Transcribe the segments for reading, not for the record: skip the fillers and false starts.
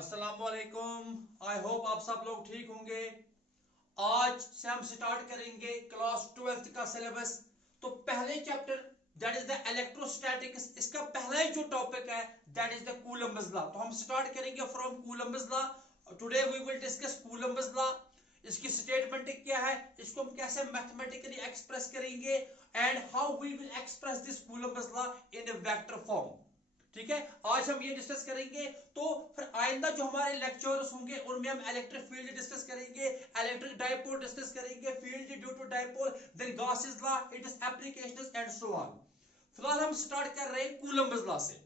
अस्सलामुअलैकुम। I hope आप सब लोग ठीक होंगे। आज से हम स्टार्ट करेंगे क्लास 12th का सिलेबस। तो पहले chapter that is the electrostatics, इसका पहला ही जो टॉपिक है that is the Coulomb's law. तो हम स्टार्ट करेंगे from Coulomb's law. Today we will discuss Coulomb's law. इसकी स्टेटमेंट क्या है, इसको हम कैसे मैथमेटिकली एक्सप्रेस करेंगे and how we will express this Coulomb's law in a vector form. ठीक है, आज हम ये डिस्कस करेंगे। तो फिर आइंदा जो हमारे लेक्चर्स होंगे उनमें हम इलेक्ट्रिक फील्ड डिस्कस करेंगे, इलेक्ट्रिक डायपोल डिस्कस करेंगे, field due to dipole, then Gauss's law, its applications and so on. फिलहाल हम स्टार्ट कर रहे हैं कूलम्ब्स लॉ से।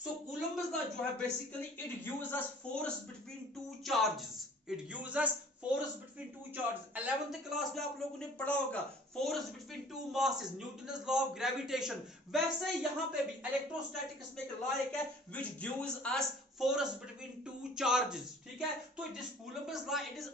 सो कूलम्ब्स लॉ जो है basically it gives us force between two charges. It gives us force between two charges. 11th class में आप लोगों ने पढ़ा होगा force between two masses, Newton's law of gravitation. वैसे यहां पे भी इलेक्ट्रोस्टैटिक्स में एक लॉ एक है which gives us force between two charges. ठीक है, तो this Coulomb's law it is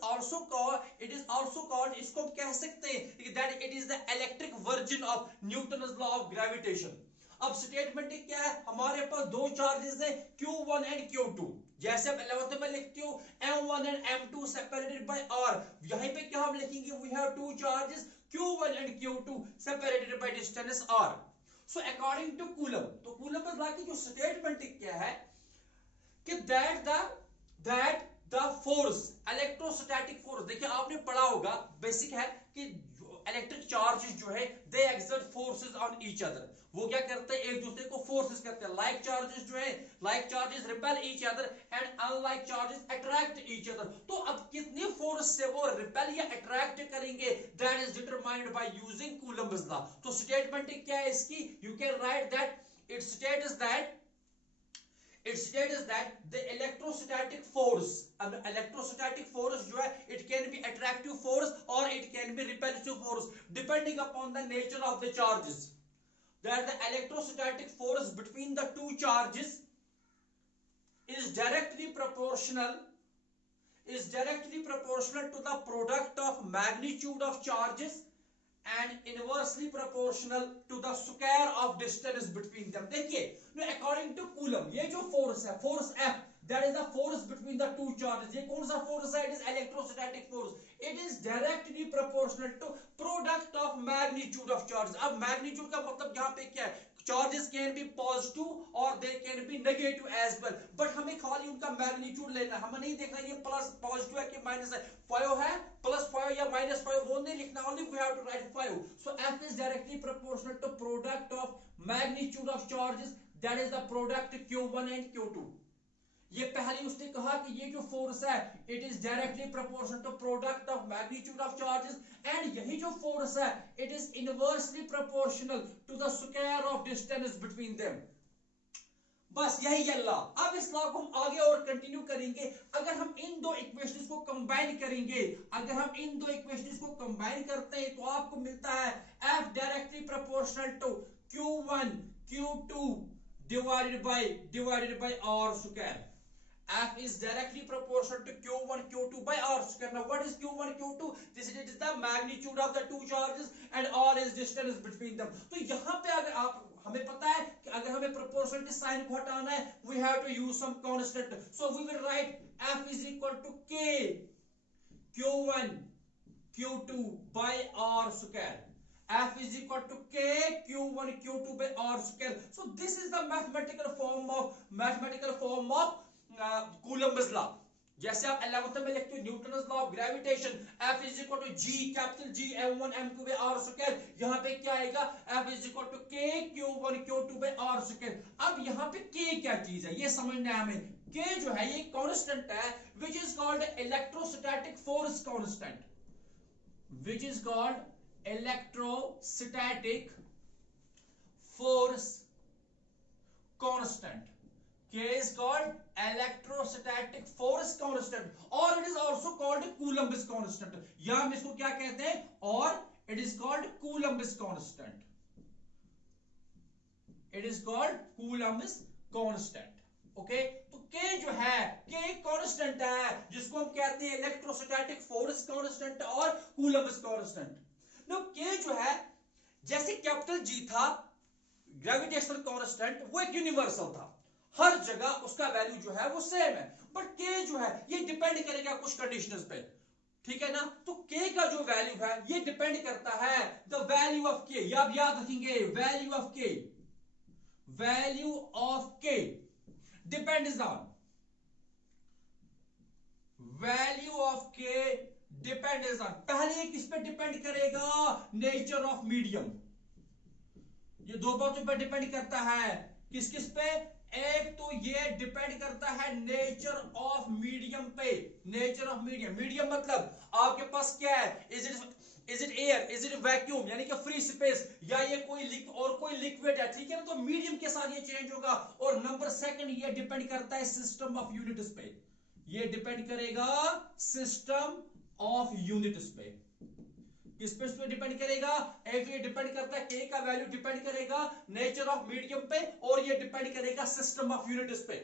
also called इसको हम कह सकते हैं that it is the electric version of Newton's law of gravitation. अब स्टेटमेंट क्या है, हमारे पास दो चार्जेस है Q1 एंड Q2। जैसे आप 11th में लिखते हो M1 and M2 separated by R, यहीं पे क्या हम लिखेंगे we have two charges Q1 and Q2 separated by distance R। So according to Coulomb, तो कूलम लॉ की जो स्टेटमेंट क्या है कि that the force, electrostatic force, देखिए आपने पढ़ा होगा बेसिक है कि इलेक्ट्रिक चार्जेस जो है they exert forces on each other. वो क्या करते हैं, एक दूसरे को फोर्सेस करते हैं। लाइक चार्जेस जो है, like charges repel each other and unlike charges attract each other. तो अब कितनी फोर्स से वो रिपेल या अट्रैक्ट करेंगे that is determined by using Coulomb's law. तो स्टेटमेंट क्या है इसकी, you can write that it states that the electrostatic force, अब electrostatic force जो है it can be attractive force or it can be repulsive force depending upon the nature of the charges. That the electrostatic force between the two charges is directly proportional to the product of magnitude of charges and inversely proportional to the square of distance between them. देखिए according to Coulomb ये जो force है, force F, that is the force between the two charges, ये कौन सा force है, it is electrostatic force. It is directly proportional to product of magnitude of charges. अब magnitude का मतलब यहाँ पे क्या है, charges can be positive or they can be negative as well, but हमें खाली उनका मैग्नीट्यूड लेना, हमें नहीं देखना ये प्लस पॉजिटिव है कि माइनस है, 5 है प्लस 5 या माइनस 5 वो नहीं लिखना, only we have to write 5. So F is directly proportional to product of magnitude of charges, that is the product Q1 and Q2. ये पहले उसने कहा कि ये जो फोर्स है it is directly proportional to product of magnitude of charges, and यही जो फोर्स है it is inversely proportional to the square of distance between them. बस यही है लॉ। अब इस लॉ को हम आगे और कंटिन्यू करेंगे। अगर हम इन दो इक्वेशंस को कंबाइन करते हैं तो आपको मिलता है F directly proportional to Q1 Q2 divided by R square. F is directly proportional to Q1 Q2 by R square. Now what is Q1 Q2? This is the magnitude of the two charges and R is distance between them. तो यहाँ पे अगर आप, हमें पता है कि अगर हमें proportionality sign को हटाना है we have to use some constant. So we will write F is equal to K Q1 Q2 by R square. F is equal to K Q1 Q2 by R square. So this is the mathematical form of Coulomb's law. जैसे आप 11th में लिखते हो Newton's law of gravitation, F is equal to G capital G M1 M2 by R square, यहाँ पे क्या आएगा F is equal to K Q1 Q2 by R square. अब यहाँ पे K क्या चीज है ये समझना है हमें। K जो है ये कांस्टेंट है which is called electrostatic force constant, which is called electrostatic force constant. K is called electrostatic force constant or it is also called Coulomb's constant. या हम इसको क्या कहते हैं, और it is called Coulomb's constant. It is called Coulomb's constant. Okay, तो K जो है K कांस्टेंट है जिसको हम कहते हैं इलेक्ट्रोस्टैटिक फोर्स कांस्टेंट और कूलम्ब्स कांस्टेंट। नो K जो है जैसे कैपिटल G था ग्रेविटेशनल कांस्टेंट वो एक यूनिवर्सल था, हर जगह उसका वैल्यू जो है वो सेम है, बट के जो है ये डिपेंड करेगा कुछ कंडीशंस पे, ठीक है ना। तो के का जो वैल्यू है ये डिपेंड करता है द वैल्यू ऑफ के, ये आप याद रखेंगे, वैल्यू ऑफ के, वैल्यू ऑफ के डिपेंड्स ऑन, वैल्यू ऑफ के डिपेंड्स ऑन, पहले किस पे डिपेंड करेगा, नेचर ऑफ मीडियम, ये दो बातों पर डिपेंड करता है, किस किस पे, एक तो ये डिपेंड करता है नेचर ऑफ मीडियम पे, नेचर ऑफ मीडियम, मीडियम मतलब आपके पास क्या है, is it air, is it vacuum यानी कि फ्री स्पेस, या ये कोई और कोई लिक्विड है, ठीक है ना, तो मीडियम के साथ ये चेंज होगा। और नंबर सेकंड ये डिपेंड करता है सिस्टम ऑफ यूनिट्स पे, ये डिपेंड करेगा सिस्टम ऑफ यूनिट्स पे, किस पे डिपेंड करेगा, एक तो ये डिपेंड करता है के का वैल्यू डिपेंड करेगा नेचर ऑफ मीडियम पे, और ये डिपेंड करेगा सिस्टम ऑफ यूनिट्स पे,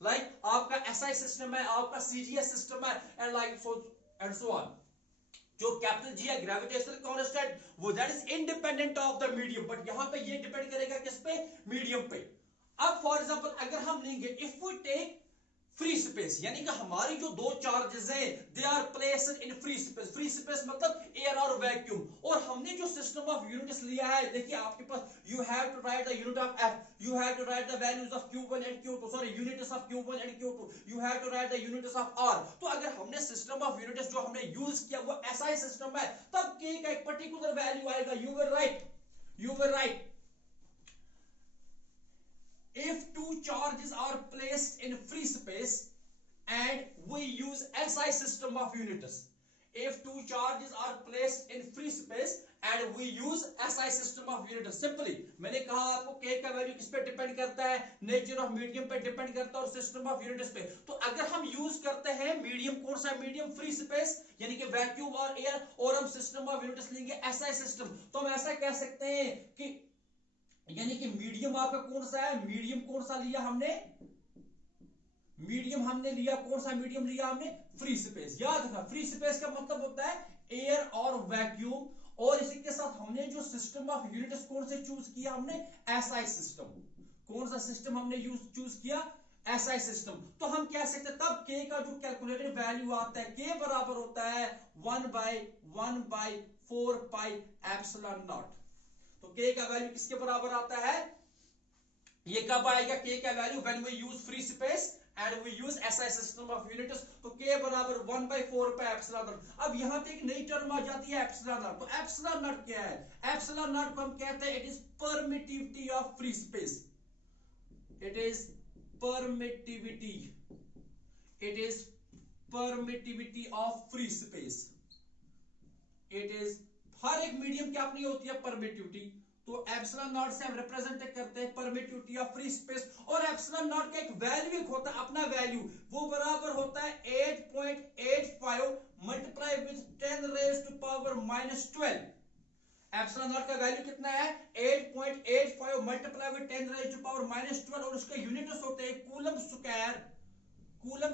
लाइक आपका एसआई सिस्टम है, आपका सीजीएस सिस्टम है, एंड लाइक सो ऑन। जो कैपिटल जी है ग्रेविटेशनल कांस्टेंट, वो that is independent of the medium, but यहां पे ये डिपेंड करेगा किस पे, मीडियम पे। अब फॉर एग्जांपल अगर हम लेंगे, if we take free space, यानी कि हमारी जो दो चार्जेस हैं they are placed in free space, free space मतलब एयर और वैक्यूम, और हमने जो सिस्टम ऑफ यूनिट्स लिया है, देखिए आपके पास you have to write the unit of F, you have to write the values of q1 and q2, sorry units of q1 and q2, you have to write the units of r। तो अगर हमने system of units जो हमने use किया वो ऐसा system है, तब k का एक पर्टिकुलर वैल्यू आएगा, you will right if two charges are placed in free space and we use SI system of units, if two charges are placed in free space and we use SI system of units, simply मैंने कहा आपको k का value किस पे depend करता है, nature of medium पे depend करता है और सिस्टम ऑफ यूनिट्स पे। तो अगर हम यूज करते हैं मीडियम, कौन सा मीडियम, फ्री स्पेस यानी कि वैक्यूम और एयर, और हम सिस्टम ऑफ यूनिट्स लेंगे SI सिस्टम, तो हम ऐसा कह सकते हैं कि यानी कि मीडियम आपका कौन सा है, मीडियम कौन सा लिया हमने, मीडियम हमने लिया, कौन सा मीडियम लिया हमने, फ्री स्पेस। याद रखना फ्री स्पेस का मतलब होता है एयर और वैक्यूम, और इसी के साथ हमने जो सिस्टम ऑफ यूनिट्स कौन से चूज किया हमने, एसआई सिस्टम, कौन सा सिस्टम हमने चूज किया, एसआई सिस्टम। तो हम कह सकते हैं तब के का जो कैलकुलेटेड वैल्यू आता है, के बराबर होता है 1/4 पाई एप्सिलॉन नॉट। तो k का वैल्यू किसके बराबर आता है, ये कब आएगा k का value, when we use free space and we use SI system of units, तो k बराबर 1/4 पे एप्सिलॉन नॉट। अब यहां पे एक नई टर्म आ जाती है एप्सिलॉन नॉट, तो एप्सिलॉन नॉट क्या है, एप्सिलॉन नॉट को हम कहते हैं it is permittivity of free space, it is permittivity, it is permittivity of free space, it is, हर एक मीडियम क्या अपनी होती है परमिटिविटी, तो एप्सिलॉन नॉट से हम रिप्रेजेंट करते हैं परमिटिविटी ऑफ फ्री स्पेस, और एप्सिलॉन नॉट का एक वैल्यू होता है अपना वैल्यू, वो बराबर होता है 8.85 multiply with 10 raise to power -12। Epsilon naught का वैल्यू कितना है, 8.85 multiply with 10 raise to power -12, और उसके यूनिट्स होते हैं coulomb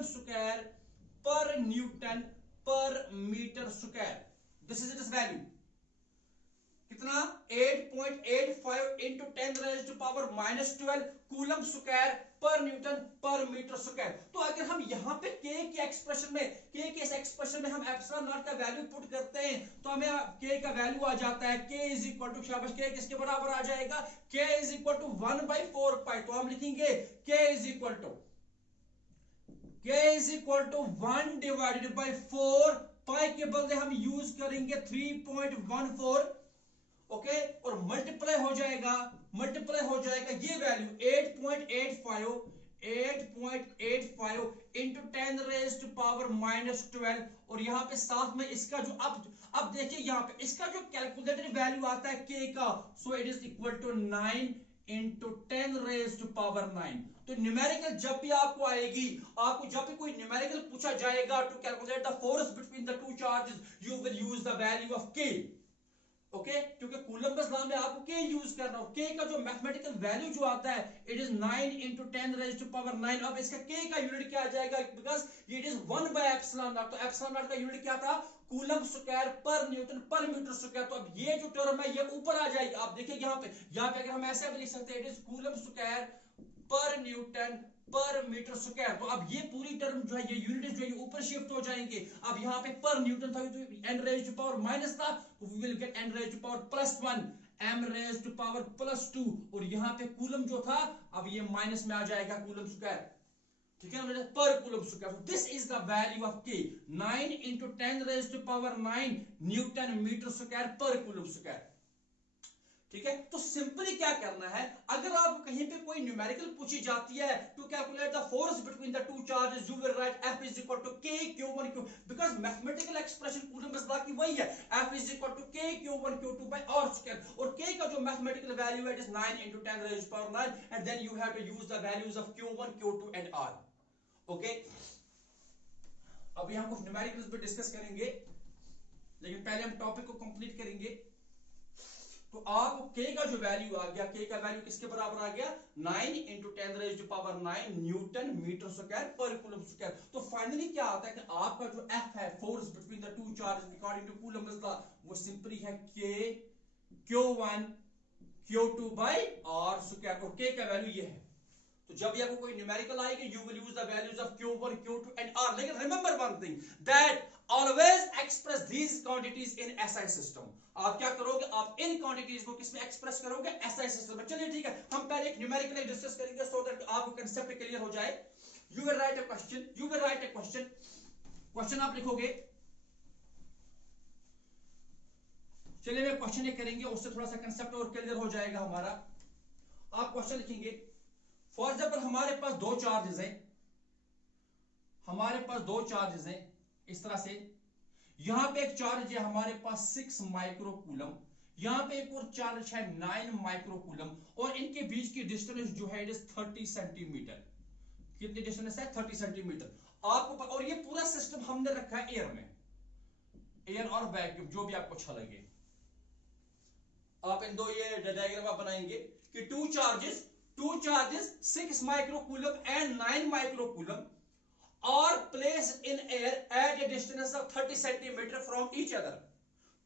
square per newton per metre square. This is its value, कितना 8.85 into 10 raised to power -12 coulomb square per newton per metre square. तो अगर हम यहाँ पे k के एक्सप्रेशन में, k के इस एक्सप्रेशन में हम एप्सिलॉन नॉट का वैल्यू पुट करते हैं, तो हमें k का वैल्यू आ जाता है, k इज इक्वल टू, शाबाश, k किसके बराबर आ जाएगा, k इज इक्वल टू 1/4 पाई, तो हम लिखेंगे k इज इक्वल टू 1/4 पाई के बदले हम यूज करेंगे 3.14, ओके, और मल्टीप्लाई हो जाएगा ये value 8.85 into 10 raise to power -12, और यहाँ पे साथ में इसका जो अब देखिए यहाँ पे इसका जो कैलकुलेटेड वैल्यू आता है k का, so it is equal to 9 into 10 raise to power 9। तो न्यूमेरिकल जब भी आपको आएगी, आपको जब भी कोई न्यूमेरिकल पूछा जाएगा to calculate the force between the two charges, you will use the value of k, okay, क्योंकि कूलम्बस लॉ में आपको k यूज करना हो, k का जो मैथमेटिकल वैल्यू जो आता है it is 9 into 10 raise to power 9। अब इसका k का यूनिट क्या आ जाएगा, बिकॉज इट इज 1/एप्सिलॉन नॉट, तो एप्सिलॉन नॉट का यूनिट क्या था, coulomb square per newton per metre square. तो अब ये जो टर्म है ये ऊपर आ जाएगी, आप देखिए यहाँ पे अगर हम ऐसे भी लिख सकते हैं, it is coulomb square per Newton Newton per metre square. तो अब ये पूरी टर्म जो है, ये यूनिट जो है, ये ऊपर शिफ्ट हो जाएंगे। अब यहाँ पे पर न्यूटन था तो n raise to power minus था, तो we will get n raise to power +1, m raise to power +2, और यहाँ पे कूलम जो था अब ये माइनस में आ जाएगा कूलम स्क्वायर, ठीक है ना, per coulomb square. This is the value of k, 9 × 10 raise to power 9 newton metre square per coulomb square, ठीक है। तो सिंपली क्या करना है, अगर आप कहीं पे कोई न्यूमेरिकल पूछी जाती है to calculate the force between the two charges, you will write F is equal to K Q1 Q, because mathematical expression Coulomb is law की वही है, F is equal to K Q1 Q2 by R square, और K का जो mathematical value है it is 9 × 10 raise to power 9, and then you have to use the values of Q1 Q2 and R, okay. अभी हम कुछ numericals पे discuss करेंगे, लेकिन पहले हम टॉपिक को कंप्लीट करेंगे। तो आपको k का जो वैल्यू आ गया, k का वैल्यू किसके बराबर आ गया, 9 × 10 raise to power 9 newton metre square per coulomb square. तो फाइनली क्या आता है कि आपका जो F है, force between the two charges according to Coulomb law, वो सिंपली है K Q1 Q2 by R square, और k का वैल्यू ये है। तो जब भी आपको कोई न्यूमेरिकल आएगी, you will use the values of Q1 Q2 and R, लेकिन remember one thing that always express these quantities in SI system. आप क्या करोगे, आप इन क्वांटिटीज को किसमें एक्सप्रेस करोगे, SI सिस्टम में। चलिए ठीक है, हम पहले एक न्यूमेरिकल डिस्कस करेंगे सो दैट आपको कांसेप्ट क्लियर हो जाए। You will right a question आप लिखोगे। चलिए मैं क्वेश्चन ये करेंगे, उससे थोड़ा सा कांसेप्ट और क्लियर हो जाएगा हमारा। आप क्वेश्चन लिखेंगे, फॉर एग्जाम्पल हमारे पास दो चार्जेस हैं, इस तरह से। यहां पे एक चार्ज है हमारे पास 6 माइक्रो कूलम, यहां पे एक और चार्ज है 9 माइक्रो कूलम, और इनके बीच की डिस्टेंस जो है इट इज 30 सेंटीमीटर। कितनी डिस्टेंस है, 30 सेंटीमीटर आपको। और ये पूरा सिस्टम हमने रखा है एयर में, एयर और वैक्यूम, जो भी आपको अच्छा लगे। आप इन दो ये डायग्राम आप बनाएंगे कि two charges 6 micro coulomb and 9 micro coulomb are placed in air at a distance of 30 centimeter from each other.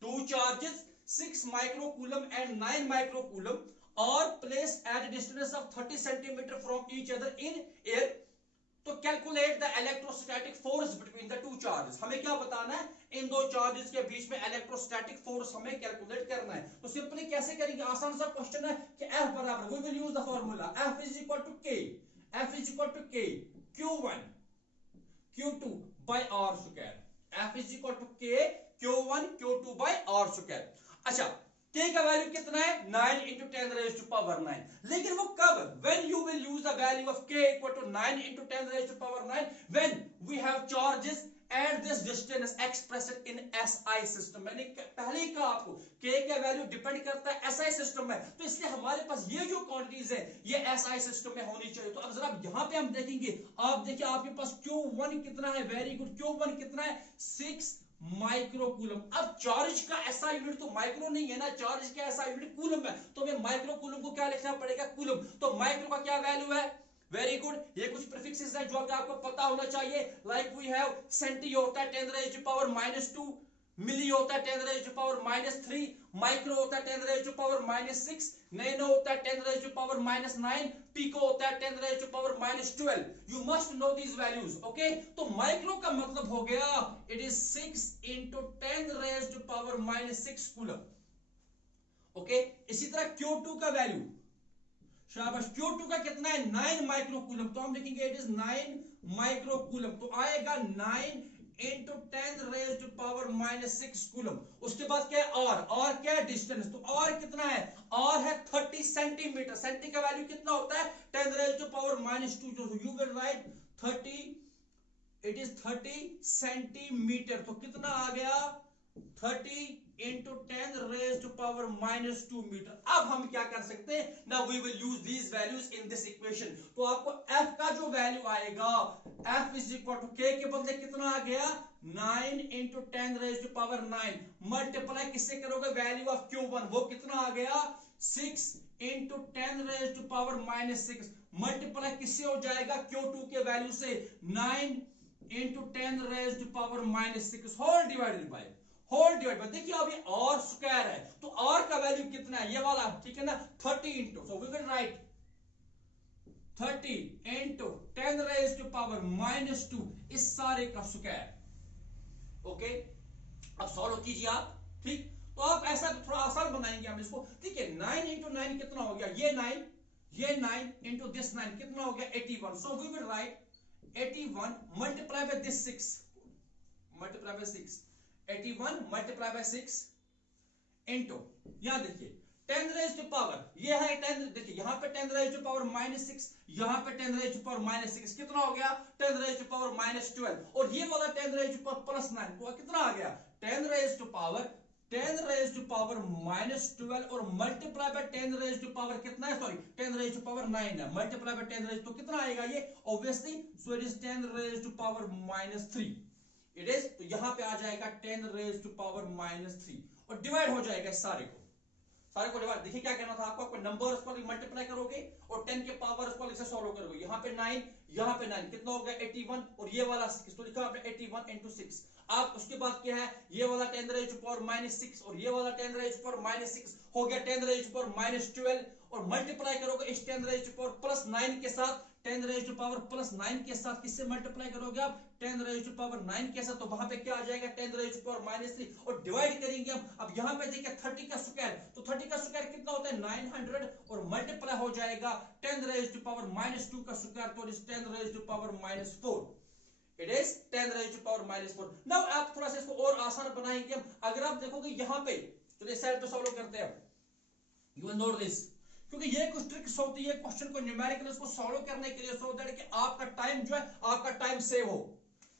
Two charges 6 microcoulomb and 9 microcoulomb are placed at a distance of 30 centimeter from each other in air. तो calculate the electrostatic force between the two charges. हमें क्या बताना है, इन दो charges के बीच में electrostatic force हमें calculate करना है। तो सिंपली कैसे करेंगे, आसान सा क्वेश्चन है कि F बराबर, we will use the formula F is equal to K Q1 Q2 by R square, F is equal to K Q1 Q2 by R square। अच्छा, K का वैल्यू कितना है, 9 × 10 raised to power 9, लेकिन वो कब, when you will use the value of K equal to 9 × 10 raised to power 9 when we have charges at this distance expressed in SI system। मैंने पहले ही कहा आपको K का वैल्यू डिपेंड करता है SI सिस्टम में, तो इसलिए हमारे पास ये जो क्वांटिटीज है ये SI सिस्टम में होनी चाहिए। तो अब जरा यहां पे हम देखेंगे, आप देखिए आपके पास Q1 कितना है, वेरी गुड, Q1 कितना है, 6 माइक्रो कूलम। अब चार्ज का ऐसा यूनिट तो माइक्रो नहीं है ना, चार्ज का ऐसा यूनिट कूलम है, तो हमें माइक्रो कूलम को क्या लिखना पड़ेगा, कूलम। तो माइक्रो का क्या वैल्यू है, वेरी गुड, ये कुछ प्रीफिक्सेस हैं जो आपको पता होना चाहिए। लाइक वी हैव सेंटी होता है 10 रेज़ टू पावर -2, मिली होता है 10 रेज़ टू पावर -3, माइक्रो होता है 10 रेज़ टू पावर -6, नैनो होता है 10 रेज़ टू पावर -9, पिको होता है 10 raise to power -12। You must know these values, okay. तो माइक्रो का मतलब हो गया it is 6 × 10 raise to power -6 coulomb, okay. इसी तरह Q2 का वैल्यू, शाबाश, Q2 का कितना है, 9 माइक्रो कूलम, तो हम लिखेंगे इट इज 9 माइक्रो कूलम, तो आएगा 9 × 10 रेज़ टू पावर -6 कूलम। उसके बाद क्या है, R क्या है, डिस्टेंस, तो R कितना है, R है 30 सेंटीमीटर, सेंटी का वैल्यू कितना होता है, 10 रेज़ टू पावर -2, तो you will write 30, it is 30 centimetre, तो कितना आ गया, 30 × 10 रेज़ टू पावर -2 मीटर। अब हम क्या कर सकते हैं, now we will use these values in this equation. तो आपको F का जो वैल्यू आएगा, F is equal to K के बदले कितना आ गया, 9 × 10 रेज़ टू पावर 9 मल्टीप्लाई किससे करोगे, वैल्यू ऑफ Q1, वो कितना आ गया, 6 × 10 रेज़ टू पावर -6 मल्टीप्लाई किससे हो जाएगा, Q2 के वैल्यू से, 9 × 10 raise to power -6 whole divided by देखिए अब ये R स्क्वायर है, तो R का वैल्यू कितना है, ये वाला, ठीक है ना, 30 × so we will write 30 into 10 raised to power minus 2 इस सारे का स्क्वायर। ओके, अब सॉल्व कीजिए आप। ठीक, तो आप ऐसा थोड़ा आसान बनाएंगे हम इसको। ठीक है, 9 into 9 कितना हो गया, ये 9 into this 9 कितना हो गया 81। So we will write 81 multiply by this 6, multiply by 6, 81 multiply by 6 into, यहां देखिए 10 रेज टू पावर, ये है 10, देखिए यहां पे 10 रेज टू पावर -6, यहां पे 10 रेज टू पावर -6 कितना हो गया 10 रेज टू पावर -12, और ये वाला 10 रेज टू पावर +9 तो कितना आ गया 10 रेज टू पावर -12 और multiply by 10 raise to power कितना है, सॉरी 10 रेज टू पावर 9 है, मल्टीप्लाई बाय 10 रेज तो कितना आएगा ये obviously, so it is 10 raise to power -3 it is, तो यहां पे आ जाएगा 10 रेज टू पावर -3 और डिवाइड हो जाएगा इस सारे को डिवाइड। देखिए क्या कहना था आपको, नंबर को मल्टीप्लाई करोगे और 10 के पावर को इसे सॉल्व करोगे, यहां पे 9, यहां पे 9 कितना हो गया 81 और ये वाला 6 तो लिखा आपने 81 into 6। आप उसके बाद क्या है, ये वाला 10 रेज टू पावर -6 और ये वाला 10 रेज टू पावर -6 हो गया 10 रेज टू पावर -12 और मल्टीप्लाई करोगे इस 10 रेज टू पावर +9 के साथ, 10 रेज टू पावर +9 के साथ किससे मल्टीप्लाई करोगे आप 10 रेज टू पावर 9 के साथ, तो वहां पे क्या आ जाएगा 10 रेज टू पावर -3 और डिवाइड करेंगे हम। अब यहां पे देखिए 30 का स्क्वायर, तो 30 का स्क्वायर कितना होता है 900 और मल्टीप्लाई हो जाएगा 10 रेज टू पावर -2 का स्क्वायर, तो इस 10 raise to power -4 it is 10 raise to power -4। Now आप थोड़ा सा इसको और आसान बनाएंगे हम। अगर आप देखोगे यहां पे, चलिए साइड पे सॉल्व करते हैं, यू विल नोट दिस, क्योंकि ये कुछ ट्रिक्स होती है क्वेश्चन को न्यूमेरिकल को सॉल्व करने के लिए, सो दैट कि आपका टाइम जो है आपका टाइम सेव हो।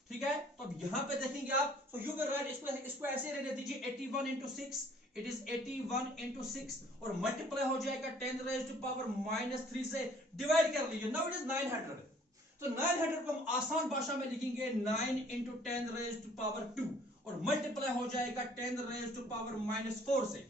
ठीक है, तो अब यहां पे देखेंगे आप, सो यू विल राइट इसको ऐसे रहने दीजिए 81 into 6 इट इज 81 into 6 और मल्टीप्लाई हो जाएगा 10 रेज टू पावर -3 से डिवाइड कर लीजिए, नाउ इट इज 900। तो 900 को हम आसान भाषा में लिखेंगे 9 into 10 रेज टू पावर 2 और मल्टीप्लाई हो जाएगा 10 रेज टू पावर -4 से।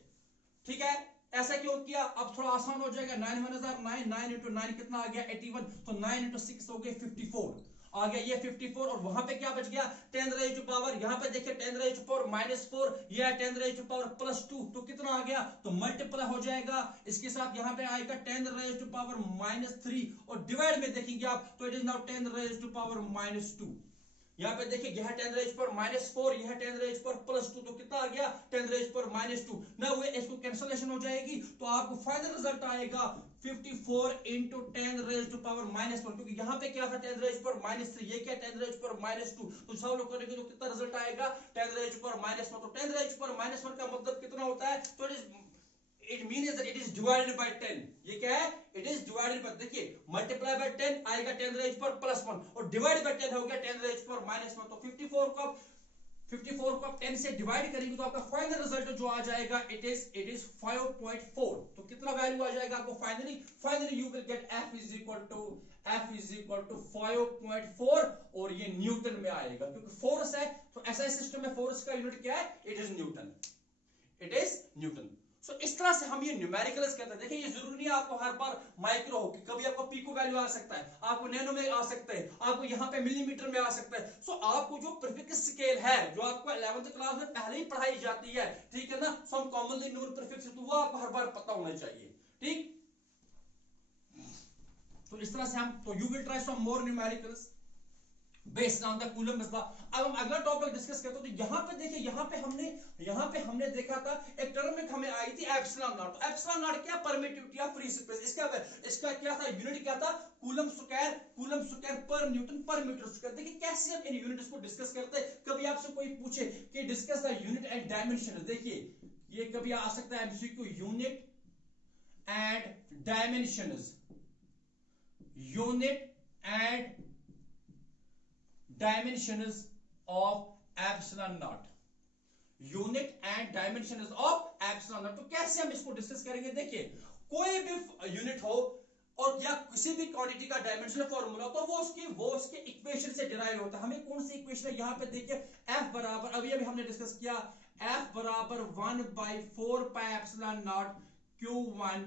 ठीक है, ऐसा क्यों किया, अब थोड़ा आसान हो जाएगा, 9 1 9, 9 into 9 कितना आ गया 81, तो 9 into 6 हो गया 54 आ गया, ये 54 और वहां पे क्या बच गया 10 रेज टू पावर, यहां पे देखिए 10 रेज टू पावर -4, ये 10 रेज टू पावर +2 तो कितना आ गया, तो मल्टीप्लाई हो जाएगा इसके साथ, यहां पे आएगा 10 रेज टू पावर -3 और डिवाइड में देखेंगे आप, तो it is now 10 raise to power -2। यहां पे देखिए यह 10 रेज पर -4, यह 10 रेज पर +2 तो कितना आ गया 10 रेज पर -2। ना वो इसको कैंसलेशन हो जाएगी तो आपको फाइनल रिजल्ट आएगा 54 into 10 रेज टू पावर -1, क्योंकि यहां पे क्या था 10 रेज पर -3, ये क्या 10 रेज पर -2, तो सब लोग करेंगे तो कितना रिजल्ट आएगा 10 रेज पर -1। तो 10 रेज पर -1 का मतलब कितना होता है, तो it means that it is divided by 10। ये क्या है, it is divided by, देखिए मल्टीप्लाई बाय 10 आएगा 10 रेज पर +1 और डिवाइड बाय 10 हो गया 10 रेज पर -1। तो 54 को आप 10 से डिवाइड करेंगे तो आपका फाइनल रिजल्ट जो आ जाएगा इट इज 5.4। तो कितना वैल्यू आ जाएगा आपको finally you will get f is equal to 5.4 और ये न्यूटन में आएगा, क्योंकि फोर्स है तो ऐसा सिस्टम में फोर्स का यूनिट क्या है, इट इज न्यूटन। सो इस तरह से हम ये न्यूमेरिकल्स कहते हैं। देखिए ये जरूरी नहीं है आपको हर बार माइक्रो हो, कभी आपको पीको वैल्यू आ सकता है, आपको नैनो में आ सकता है, आपको यहाँ पे मिलीमीटर में आ सकता है। सो आपको जो प्रीफिक्स स्केल है जो आपको 11th क्लास में पहले ही पढ़ाई जाती है, ठीक है ना, सो हम कॉमनली नोन प्रीफिक्स, तो वो आपको हर बार पता होना चाहिए। ठीक, तो इस तरह से हम, तो you will try some more numericals based on the Coulomb मसला। अब हम अगला टॉपिक डिस्कस करते हैं। तो यहाँ पे देखिए, यहाँ पे हमने देखा था एक टर्म में हमें आई थी एप्सिलॉन नॉट। तो एप्सिलॉन नॉट क्या, परमिटिविटी या फ्री स्पेस, इसका क्या था, यूनिट क्या था, coulomb square per newton per metre square. देखिए कैसे हम इन यूनिट्स को डिस्कस करते हैं। कभी आपसे कोई पूछे कि discuss the unit and dimension, देखिए ये कभी आ सकता है MCQ, unit and dimensions, unit and dimensions of epsilon naught, unit and dimensions of epsilon naught. तो कैसे हम इसको डिस्कस करेंगे, देखिए कोई भी यूनिट हो और या किसी भी क्वांटिटी का डायमेंशनल फार्मूला, तो वो उसके इक्वेशन से डिराइव होता है। हमें कौन सी इक्वेशन है, यहाँ पे देखिए f बराबर, अभी हमने डिस्कस किया, f बराबर 1/4 pi epsilon not q1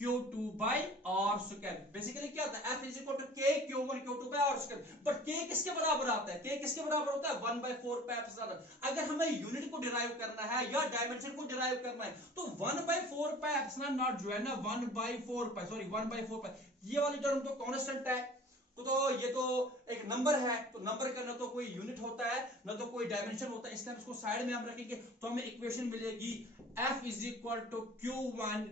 q2 by r square. Basically क्या होता है, f is equal to k q1 q2 by r square, but k किसके बराबर आता है, k किसके बराबर होता है 1/4 पाई एप्सिलॉन नॉट। अगर हमें यूनिट को डिराइव करना है या डायमेंशन को डिराइव करना है तो 1/4 पाई एप्सिलॉन नॉट जो है ना 1/4 पाई, सॉरी 1/4 पाई, ये वाली टर्म तो कांस्टेंट है, तो ये तो एक नंबर है, तो नंबर का ना तो कोई यूनिट होता है ना तो कोई डायमेंशन होता है, इसलिए इसको साइड में हम रखेंगे तो हमें इक्वेशन मिलेगी F is equal to Q1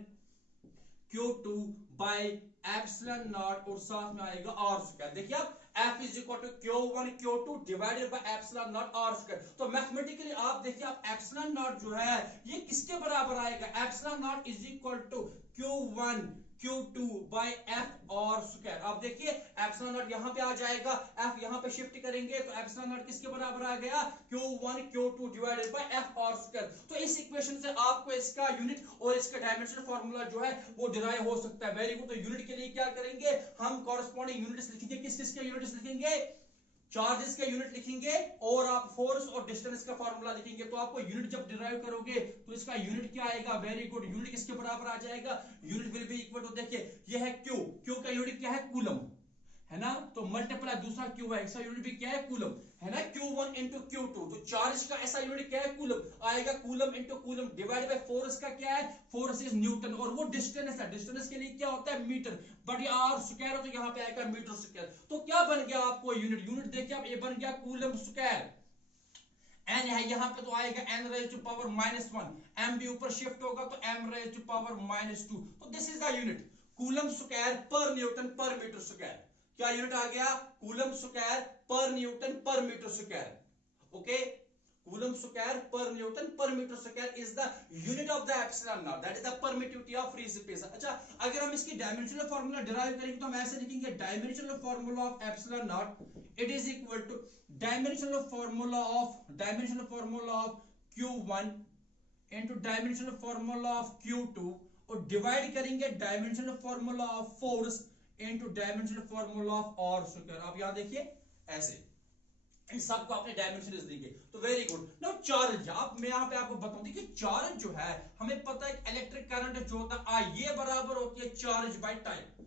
Q2 by epsilon naught और साथ में आएगा R स्क्वायर। देखिए आप F is equal to Q1 Q2 divided by epsilon naught R square. तो मैथमेटिकली आप देखिए आप एप्सिलॉन नॉट जो है ये किसके बराबर आएगा, epsilon naught is equal to Q1 Q2 by F और स्क्वायर। अब देखिए एप्सिलॉन नॉट यहां पे आ जाएगा, F यहां पे शिफ्ट करेंगे तो एप्सिलॉन नॉट किसके बराबर आ गया Q1 Q2 divided bye F और स्क्वायर। तो इस इक्वेशन से आपको इसका यूनिट और इसका डायमेंशन फार्मूला जो है वो डिराइव हो सकता है। Very good. तो यूनिट के लिए क्या करेंगे, हम कॉरेस्पॉन्डिंग यूनिट्स लिखेंगे, किस किस के यूनिट्स लिखेंगे, चार्जेस के यूनिट लिखेंगे और आप फोर्स और डिस्टेंस का फार्मूला लिखेंगे। तो आपको यूनिट जब डिराइव करोगे तो इसका यूनिट क्या आएगा, वेरी गुड, यूनिट किसके बराबर आ जाएगा, unit will be equal to, देखिए ये है Q, Q का यूनिट क्या है कूलम, है ना, तो मल्टीप्लाई दूसरा Q है, इसका यूनिट भी क्या है कूलम, है ना, Q1 इंटू Q2, तो चार्ज का ऐसा यूनिट क्या है कूलम, आएगा coulomb into coulomb divide by force का क्या है, फोर्स इज न्यूटन, और वो डिस्टेंस है, डिस्टेंस के लिए क्या होता है मीटर, बट ये आर स्क्वायर हो तो यहाँ पे आएगा मीटर स्क्वायर। तो क्या बन गया आपको यूनिट, यूनिट देखिए आप, ये बन गया कूलम स्क्वायर, एन है यहाँ पे तो आएगा n raise to power -1, m भी ऊपर शिफ्ट होगा तो m रेज टू पावर -2, तो this is the unit coulomb square per newton per metre square. क्या यूनिट आ गया, coulomb square per newton per metre square, okay, coulomb square per newton per metre square is the unit of the epsilon naught, that is the permittivity of free space. अच्छा, अगर हम इसकी dimensional formula derive करेंगे तो हम ऐसे लिखेंगे, dimensional formula of epsilon naught it is equal two dimensional formula of Q1 into dimensional formula of Q2 और डिवाइड करेंगे dimensional formula of force into dimensional formula of R square. आप यहां देखिए ऐसे इन सबको अपने डायमेंशन देंगे, तो वेरी गुड। नाउ चार्ज, आप मैं यहां पे आपको बताऊं, देखिए चार्ज जो है हमें पता है इलेक्ट्रिक करंट जो होता है ये बराबर होती है charge by time,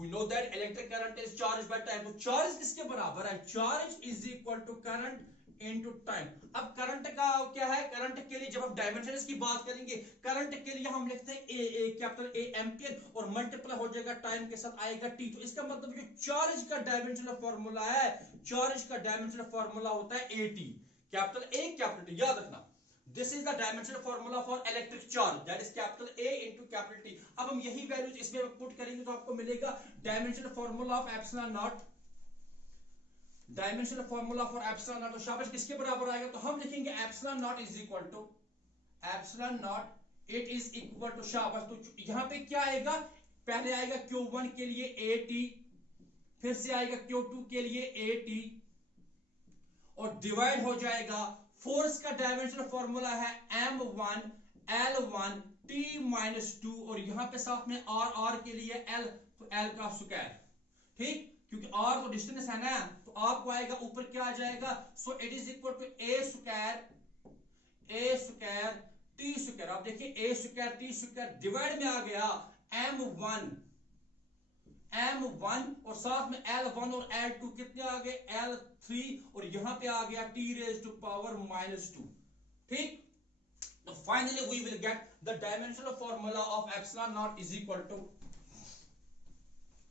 we know that electric current is charge by time. तो चार्ज किसके बराबर है, charge is equal to current into time. अब करंट का क्या है, करंट के लिए जब हम डायमेंशंस की बात करेंगे, करंट के लिए हम लिखते हैं ए कैपिटल ए एम्पियर और मल्टीप्लाई हो जाएगा टाइम के साथ आएगा टी। तो इसका मतलब जो चार्ज का डायमेंशनल फार्मूला है, चार्ज का डायमेंशनल फार्मूला होता है eighty, capital A capital T, याद रखना। This is the dimensional formula for electric charge, that is capital A into capital T. अब हम यही वैल्यूज इसमें पुट करेंगे तो आपको मिलेगा dimensional formula of epsilon naught, dimensional formula for epsilon naught, तो शाबाश किसके बराबर आएगा, तो हम लिखेंगे epsilon naught is equal to epsilon naught it is equal to, शाबाश, तो यहां पे क्या आएगा, पहले आएगा Q1 के लिए AT, फिर से आएगा Q2 के लिए AT और डिवाइड हो जाएगा, फोर्स का डायमेंशनल फार्मूला है M1 L1 T-2 और यहां पे साथ में R के लिए L, तो L का स्क्वायर, ठीक, क्योंकि R तो डिस्टेंस है ना, तो आपको आएगा ऊपर क्या आ जाएगा, so it is equal to A square T square. आप देखिए A square T square divide में आ गया M1 और साथ में L1 और L2 कितने आ गए L3 और यहां पे आ गया T रेज टू पावर -2, ठीक। तो finally we will get the dimensional formula of epsilon naught is equal to,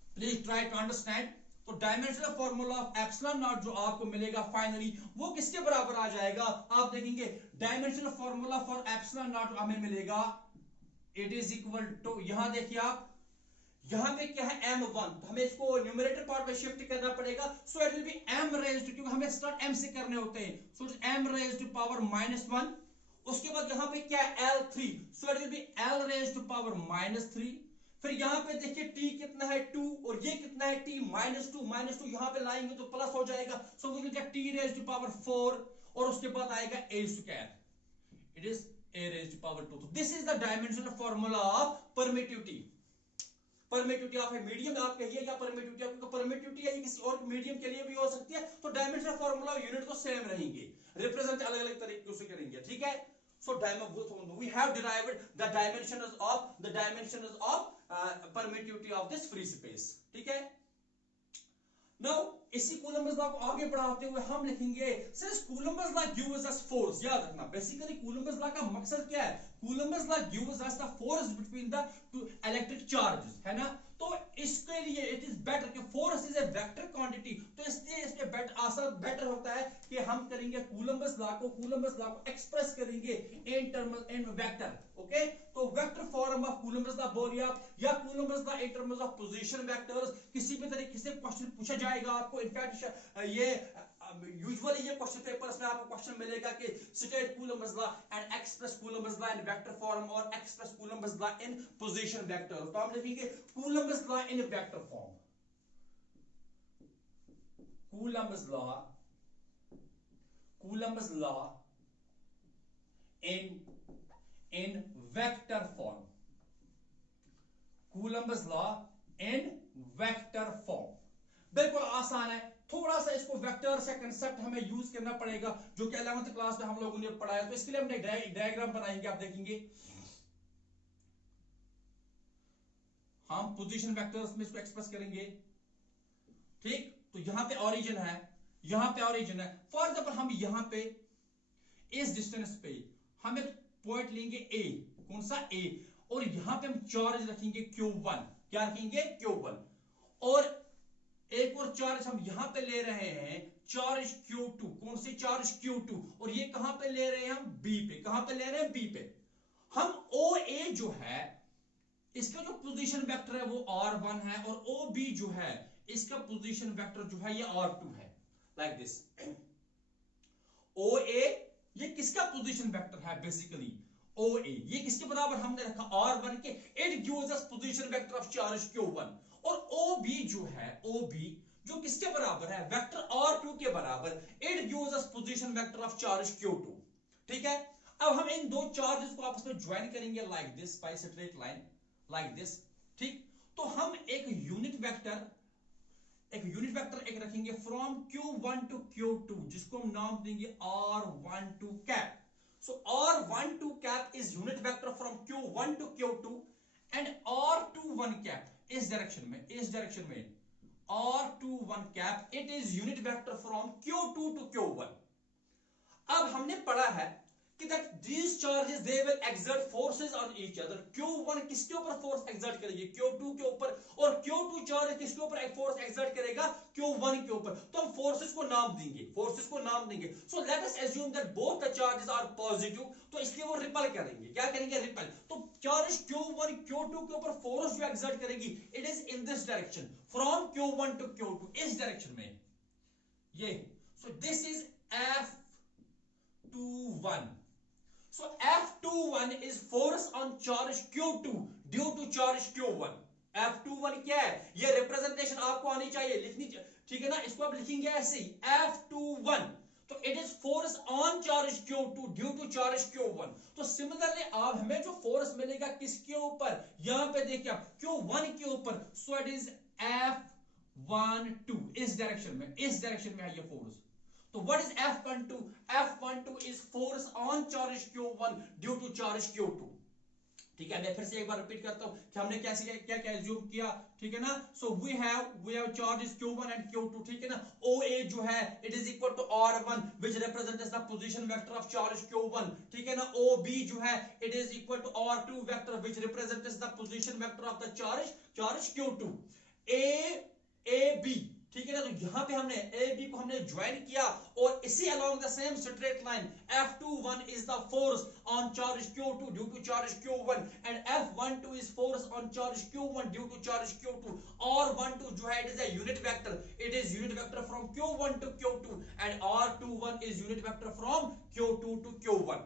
please try to understand. तो dimensional formula of epsilon naught जो आपको मिलेगा फाइनली वो किसके बराबर आ जाएगा, आप देखेंगे dimensional formula for epsilon not हमें मिलेगा इट इज इक्वल टू, यहां देखिए आप यहां पे क्या है M1, तो हमें इसको न्यूमरेटर पार्ट में शिफ्ट करना पड़ेगा, so it will be M raised to, क्योंकि हमें स्टार्ट M से करने होते हैं, so it is M raised to power -1, उसके बाद यहां पे क्या है L3, so it will be L raised to power -3, फिर यहां पे देखिए t कितना है 2 और ये कितना है t -2 यहां पे लाएंगे तो प्लस हो जाएगा, so we will get t raised to power 4 और उसके बाद आएगा a square, it is a raised to power 2। तो this is the dimensional formula of permittivity, permittivity of a medium, आप कहिए क्या परमिटिविटी, आपको परमिटिविटी है ये किसी और मीडियम के लिए भी हो सकती है, तो डायमेंशनल फार्मूला यूनिट तो सेम रहेंगे, रिप्रेजेंट अलग अलग तरीके से करेंगे, ठीक है। So we have derived the dimensions of permittivity of this free space, ठीक है। Now इसी कूलम्बस लॉ को आगे बढ़ाते हुए हम लिखेंगे since Coulomb's law gives us force, याद रखना बेसिकली कूलम्बस लॉ का मकसद क्या है, Coulomb's law gives us the force between the two electric charges, है ना। तो इसके लिए इट इज बेटर कि force is a vector quantity, तो इसलिए इसमें बेटर होता है कि हम करेंगे कूलम्बस लॉ को एक्सप्रेस करेंगे in terms in vector, okay. तो vector form of Coulomb's law बोलिए आप, या Coulomb's law in terms of position vectors, किसी भी तरीके से क्वेश्चन पूछा जाएगा आपको। इनफैक्ट ये यूजुअली ये क्वेश्चन पेपर्स में आपको क्वेश्चन मिलेगा कि state Coulomb's law and express Coulomb's law in vector form और express Coulomb's law in position vector. तो हम लिखेंगे Coulomb's law in vector form, Coulomb's law in vector form, Coulomb's law in vector form. बिल्कुल आसान है, थोड़ा सा इसको वेक्टर से कंसेप्ट हमें यूज करना पड़ेगा जो कि 11th क्लास में हम लोगों ने पढ़ाया। तो इसके लिए हम डायग्राम बनाएंगे, आप देखेंगे हम पोजीशन वेक्टर्स में इसको एक्सप्रेस करेंगे, ठीक। तो यहां पे ओरिजिन है, फॉर एग्जांपल हम यहां पे इस डिस्टेंस पे हम एक पॉइंट लेंगे ए, कौन सा ए, और यहां पे हम चार्ज रखेंगे Q1, क्या रखेंगे Q1, और एक और चार्ज हम यहां पे ले रहे हैं चार्ज Q2, कौन सी चार्ज Q2, और ये कहां पे ले रहे हैं हम B पे, कहां पे ले रहे हैं B पे। हम OA जो है इसका जो पोजीशन वेक्टर है वो R1 है, और OB जो है इसका पोजीशन वेक्टर जो है ये R2 है, लाइक दिस। OA ये किसका पोजीशन वेक्टर है, बेसिकली OA ये किसके बराबर हमने रखा R1 के, it gives us position vector of charge Q1, और OB जो है, OB जो किसके बराबर है, वेक्टर R2 के बराबर, it gives us position vector of charge Q2, ठीक है। अब हम इन दो चार्जेस को आपस में ज्वाइन करेंगे like this, by straight line like this, ठीक। तो हम एक यूनिट वेक्टर एक रखेंगे फ्रॉम Q1 टू Q2, जिसको हम नाम देंगे R12 cap. So R12 cap is unit vector from Q1 to Q2, and R21 cap इस डायरेक्शन में R21 cap it is unit vector from Q2 to Q1। अब हमने पढ़ा है कि that these charges they will exert forces on each other। Q1 किसके ऊपर force exert करेगी, Q2 के ऊपर, और Q2 चार्ज किसके ऊपर फोर्स एक्सर्ट करेगा, Q1 के ऊपर। तो हम फोर्सेस को नाम देंगे, so let us assume that both the charges are positive, तो इसलिए वो रिपल करेंगे, क्या करेंगे, रिपल। तो चार्ज Q1 Q2 के ऊपर फोर्स जो एक्सर्ट करेगी it is in this direction from Q1 to Q2, इस डायरेक्शन में ये। so this is F21। So F21 is force on charge Q2 due to charge Q1। F21 क्या है, ये रिप्रेजेंटेशन आपको आनी चाहिए, लिखनी, ठीक है ना। इसको आप लिखेंगे ऐसे ही F21, तो it is force on charge Q2 due to charge Q1। तो सिमिलरली आप हमें जो फोर्स मिलेगा किसके ऊपर, यहां पे देखिए आप Q1 के ऊपर, सो इट इज F12, इस डायरेक्शन में है ये फोर्स। तो what is F12? F12 is force on charge Q1 due to charge Q2, ठीक है। मैं फिर से एक बार रिपीट करता हूं कि हमने क्या एज्यूम किया, ठीक है ना। So we have charges Q1 and Q2, ठीक है ना। OA जो है it is equal to R1 which represents the position vector of charge Q1, ठीक है ना। OB जो है it is equal to R2 vector which represents the position vector of the charge Q2। AB, ठीक है ना। तो यहां पे हमने AB को हमने ज्वाइन किया, और इसी along the same straight line F21 is the force on charge Q2 due to charge Q1, and F12 is force on charge Q1 due to charge Q2। R12 जो है it is a unit vector from Q1 to Q2, and R21 is unit vector from Q2 to Q1,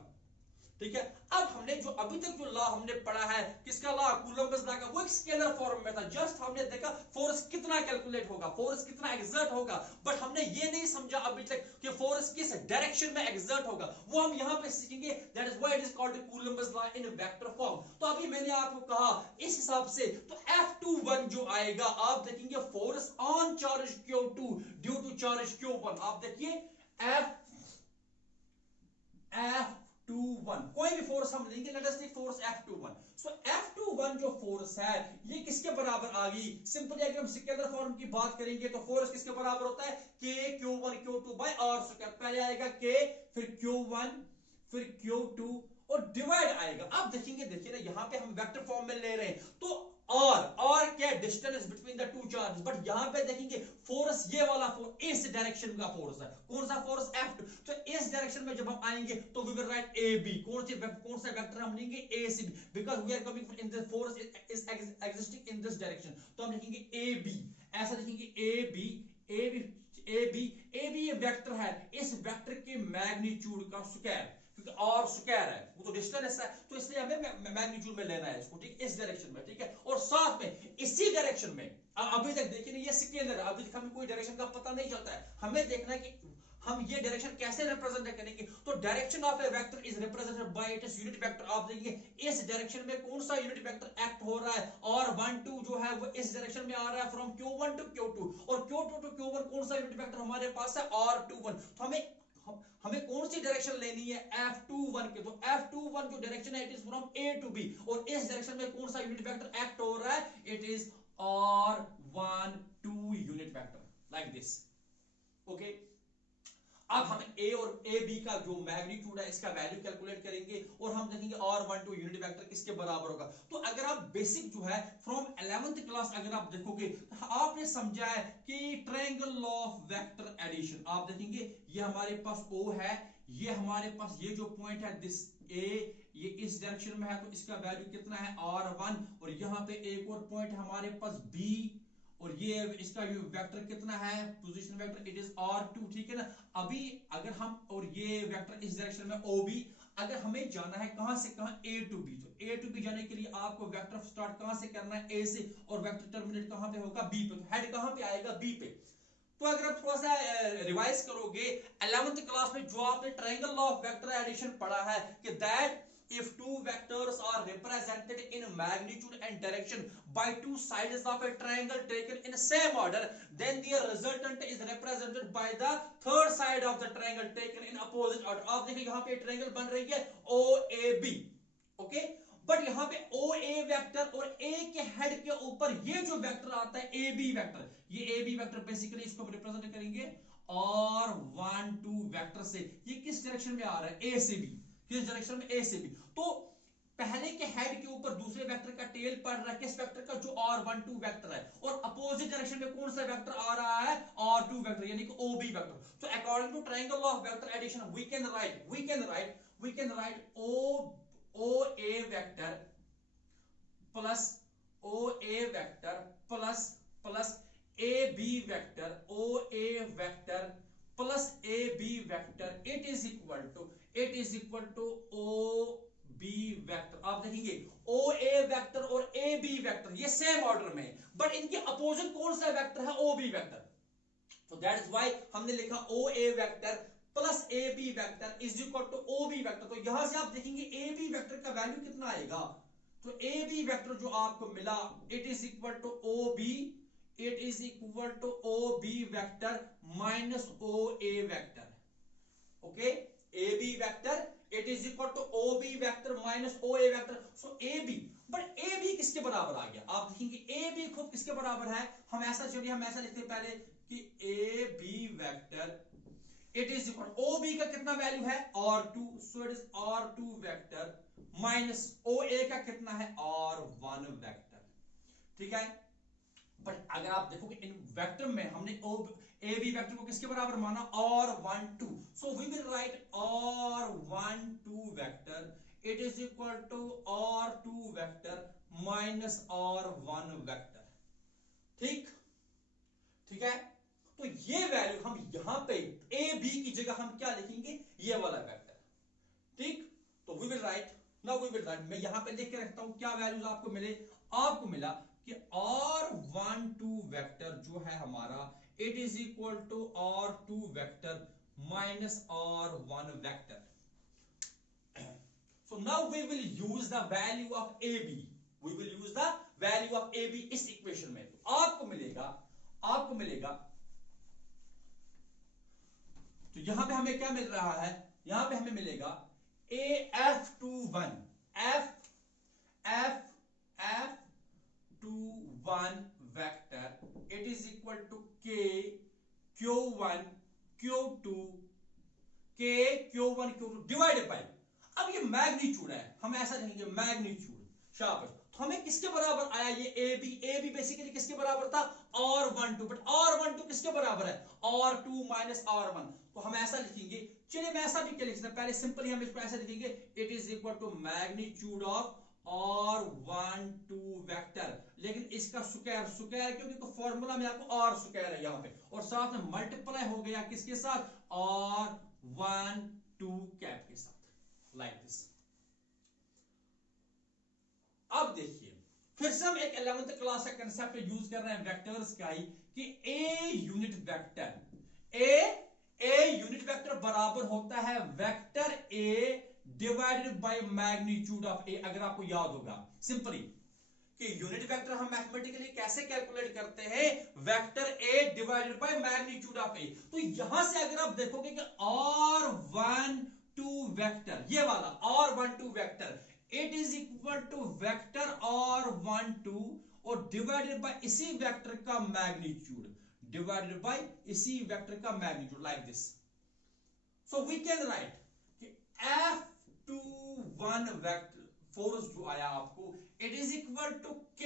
ठीक है। अब हमने जो अभी तक जो लॉ हमने पढ़ा है, किसका लॉ, कूलम्बस लॉ का, वो एक स्केलर फॉर्म में था। जस्ट हमने देखा फोर्स कितना कैलकुलेट होगा, फोर्स कितना एक्सर्ट होगा, बट हमने ये नहीं समझा अभी तक कि फोर्स किस डायरेक्शन में एक्सर्ट होगा, वो हम यहां पे सीखेंगे। That is why it is called Coulomb's law in vector form. तो अभी मैंने आपको कहा इस हिसाब से, तो F21 जो आएगा, आप देखेंगे force on charge Q2 due to charge Q1। आप देखिए F21, कोई भी फोर्स हम लेंगे, let us take force F21. So F21 जो फोर्स है ये किसके बराबर आ गई? सिंपली अगर हम स्केलर फॉर्म की बात करेंगे तो फोर्स किसके बराबर होता है? K Q1 Q2 by R square. पहले आएगा K, फिर Q1, फिर Q2 और डिवाइड आएगा. अब देखेंगे, देखिए ना यहां पे हम वेक्टर फॉर्म में ले रहे हैं तो R क्या distance between the two charges, but यहां पे देखेंगे फोर्स ये वाला फोर्स इस डायरेक्शन का फोर्स है. कौन सा फोर्स? F2. तो इस डायरेक्शन में जब हम आएंगे तो वी विल राइट AB. कौन सा वेक्टर हम लेंगे? AC, because we are coming in this force is existing in this direction. तो हम लिखेंगे AB, ऐसा लिखेंगे AB. AB ये वेक्टर है, इस वेक्टर के मैग्नीट्यूड का स्क्वायर, क्योंकि R स्क्वायर है, वो तो डिस्टेंस है, तो इसलिए हमें मैग्नीट्यूड में लेना है इसको, ठीक, इस डायरेक्शन में, ठीक है. और साथ में इसी डायरेक्शन में अभी तक देखिए ये स्केलर है, अभी तक हमें कोई डायरेक्शन का पता नहीं चलता है. हमें देखना है कि हम ये डायरेक्शन कैसे रिप्रेजेंट करेंगे. तो direction of A vector is represented by its unit vector. आप देखिए इस डायरेक्शन में कौन सा यूनिट वेक्टर एक्ट हो रहा है, और 1 2 जो है वो इस डायरेक्शन में आ रहा है फ्रॉम Q1 टू Q2, और Q2 टू Q1 कौन सा यूनिट वेक्टर हमारे पास है? R21. तो हमें कौन सी डायरेक्शन लेनी है? F21 के. तो F21 जो डायरेक्शन है it is from A to B, और इस डायरेक्शन में कौन सा यूनिट वेक्टर एक्ट हो रहा है? It is R12 unit vector, like this. Okay, अब हम A और AB का जो मैग्नीट्यूड है इसका वैल्यू कैलकुलेट करेंगे और हम देखेंगे R12 यूनिट वेक्टर किसके बराबर होगा. तो अगर आप बेसिक जो है फ्रॉम 11th क्लास अगर आप देखोगे तो आपने समझा है कि ट्रायंगल ऑफ वेक्टर एडिशन. आप देखेंगे ये हमारे पास O है, ये हमारे पास ये जो पॉइंट है दिस A, ये इस डायरेक्शन में है तो इसका वैल्यू कितना है? R1. और यहां पे एक और पॉइंट हमारे पास B, और ये इसका वेक्टर कितना है? Position vector, it is R2, ठीक है ना. अभी अगर हम, और ये वेक्टर इस डायरेक्शन में OB, अगर हमें जाना है कहां से कहां? A to B. तो A टू B जाने के लिए आपको वेक्टर स्टार्ट कहां से करना है? A से, और वेक्टर टर्मिनेट कहां पे होगा? B पे. तो हेड कहां पे आएगा? B पे. तो अगर आप थोड़ा सा रिवाइज करोगे 11th क्लास में जो आपने ट्रायंगल ऑफ वेक्टर एडिशन पढ़ा है कि that if two vectors are represented in magnitude and direction by two sides of a triangle taken in same order, then their resultant is represented by the third side of the triangle taken in opposite order. आप देखिए यहाँ पे triangle बन रही है OAB, okay, but यहाँ पे OA vector और A के हेड के ऊपर ये जो वेक्टर आता है AB वेक्टर, ये AB वेक्टर बेसिकली इसको हम रिप्रेजेंट करेंगे R12 वेक्टर से. ये किस डायरेक्शन में आ रहा है? A से B. किस डायरेक्शन में? A से B. तो पहले के हेड के ऊपर दूसरे वेक्टर का टेल पड़ रहा है किस वेक्टर का? जो R12 वेक्टर है, और अपोजिट डायरेक्शन में कौन सा वेक्टर आ रहा है? R2 वेक्टर, यानी कि OB वेक्टर. तो according to triangle of vector addition we can write OA vector plus OA vector plus AB vector, OA vector plus AB vector, it is equal to OB vector. आप देखेंगे OA vector और AB vector ये same order में, but इनके opposite कौन सा vector है? OB vector. तो दैट इज व्हाई हमने लिखा OA vector plus AB vector is equal to OB vector. तो यहां से आप देखेंगे AB वेक्टर का वैल्यू कितना आएगा? तो AB वेक्टर जो आपको मिला it is equal to OB vector minus OA vector. Okay, AB vector it is equal to OB vector minus OA vector. So AB, but AB किसके बराबर आ गया? आप देखेंगे AB खुद किसके बराबर है? हम ऐसा लिखते हैं पहले कि AB vector it is equal, OB का कितना वैल्यू है? R2. So it is R2 vector minus OA का कितना है? R1 vector. ठीक है, बट अगर आप देखोगे इन वेक्टर में हमने AB वेक्टर को किसके बराबर माना? R12. So we will write R12 vector it is equal to R2 vector minus R1 vector. ठीक है. तो ये वैल्यू हम यहां पे AB की जगह हम क्या लिखेंगे? ये वाला वेक्टर. ठीक, तो वी विल राइट, मैं यहां पे लिख के रखता हूं क्या वैल्यूज आपको मिले. आपको मिला कि R12 वेक्टर जो है हमारा it is equal to R2 vector minus R1 vector. So now we will use the value of AB. इस इक्वेशन में. तो आपको मिलेगा तो यहां पे हमें क्या मिल रहा है? यहां पे हमें मिलेगा F21 F21 vector, it is equal to K Q1 Q2 K Q1 Q2 divided by, अब ये मैग्नीट्यूड है, हम ऐसा लिखेंगे मैग्नीट्यूड, शाबाश। तो हमें किसके बराबर आया ये ए बी बेसिकली किसके बराबर था R12, बट R12 किसके बराबर है R2 माइनस R1, तो हम ऐसा लिखेंगे, चलिए मैं ऐसा भी क्या लिख सकता हूं, पहले सिंपली हम इसको ऐसा लिखेंगे, it is equal to magnitude of R12 vector, लेकिन इसका स्क्वायर क्योंकि तो फॉर्मूला में आपको R स्क्वायर है यहाँ पे, और साथ में मल्टीप्लाई हो गया किसके साथ R12 कैप के साथ, लाइक दिस। अब देखिए फिर से हम एक 11th क्लास का कंसेप्ट यूज कर रहे हैं वेक्टर्स का ही, कि ए यूनिट वेक्टर बराबर होता है vector A divided by magnitude of A. अगर आपको याद होगा सिंपली कि यूनिट वेक्टर हम मैथमेटिकली कैसे कैलकुलेट करते हैं, vector A divided by magnitude of A. तो यहां से अगर आप देखोगे कि R12 वेक्टर, ये वाला R12 vector, it is equal to vector R12 और डिवाइडेड बाय इसी वेक्टर का मैग्नीट्यूड, डिवाइडेड बाय इसी वेक्टर का magnitude, like this. So we can write कि F21 वेक्टर फोर्स जो आया आपको, it is equal to K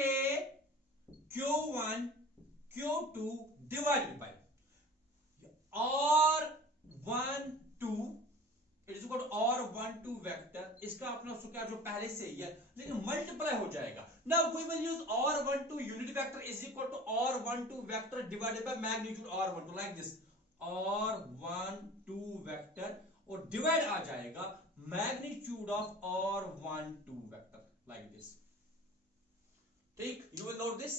Q1 Q2 divided by R12, it is equal to R12 vector, इसका अपना square जो पहले से ही है, लेकिन मल्टीप्लाई हो जाएगा। Now we will use R12 unit vector is equal to R12 vector divided by magnitude R12, like this, R12 vector और डिवाइड आ जाएगा magnitude of R12 vector, like this. ठीक, you will note this,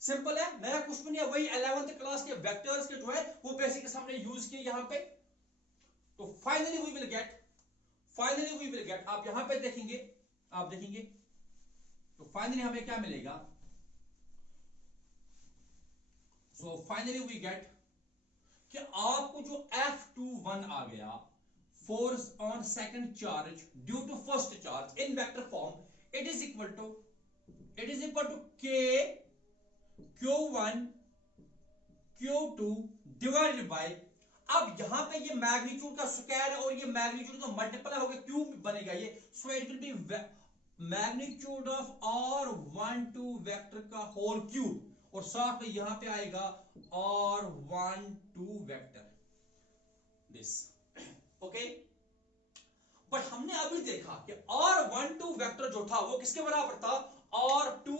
simple है, नया कुछ भी नहीं है, वही 11th क्लास के वेक्टर्स के जो है वो बेसिक हमने यूज किए यहां पे। तो फाइनली वी विल गेट, आप यहां पे देखेंगे, तो फाइनली हमें क्या मिलेगा, सो फाइनली वी गेट कि आपको जो F21 आ गया, force on second charge due to first charge in vector form, it is equal to K Q1 Q2 divided by, अब यहां पे ये मैग्नीट्यूड का स्क्वायर है और ये मैग्नीट्यूड का मल्टीप्लाई होगा, क्यूब बनेगा ये, सो it will B magnitude of R12 vector का होल क्यूब, और साथ में यहां पे आएगा R12 vector, this, okay. But हमने अभी देखा कि R12 वेक्टर जो था वो किसके बराबर था R2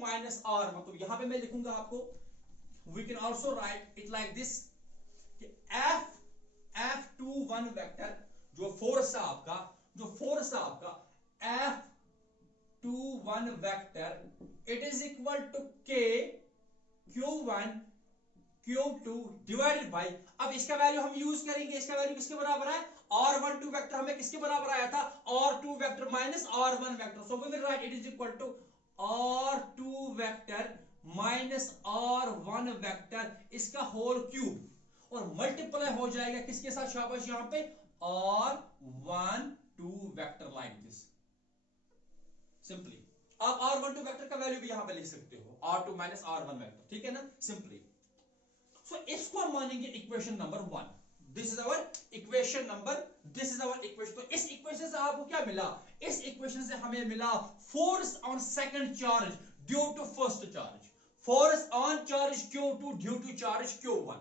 माइनस R, मतलब यहां पे मैं लिखूंगा आपको, we can also write it like this, F21 vector जो फोर्स है आपका F21 vector, it is equal to K Q1 Q2 divided by, अब इसका वैल्यू हम यूज करेंगे, इसका वैल्यू किसके बराबर है R12 वेक्टर हमें किसके बराबर आया था R2 vector minus R1 vector, so we will write it is equal to R2 vector minus R1 vector, इसका होल क्यूब, और मल्टीप्लाई हो जाएगा किसके साथ, शाबाश, यहां पे R12 vector, like this, simply. आप R12 वेक्टर का वैल्यू भी यहां पे लिख सकते हो, R2 माइनस R1 वेक्टर, ठीक है ना, सिंपली। सो इसको हम मानेंगे equation number 1, this is our equation तो इस इक्वेशन से आपको क्या मिला, इस इक्वेशन से हमें मिला force on second charge due to first charge, force on charge Q2 due to charge Q1,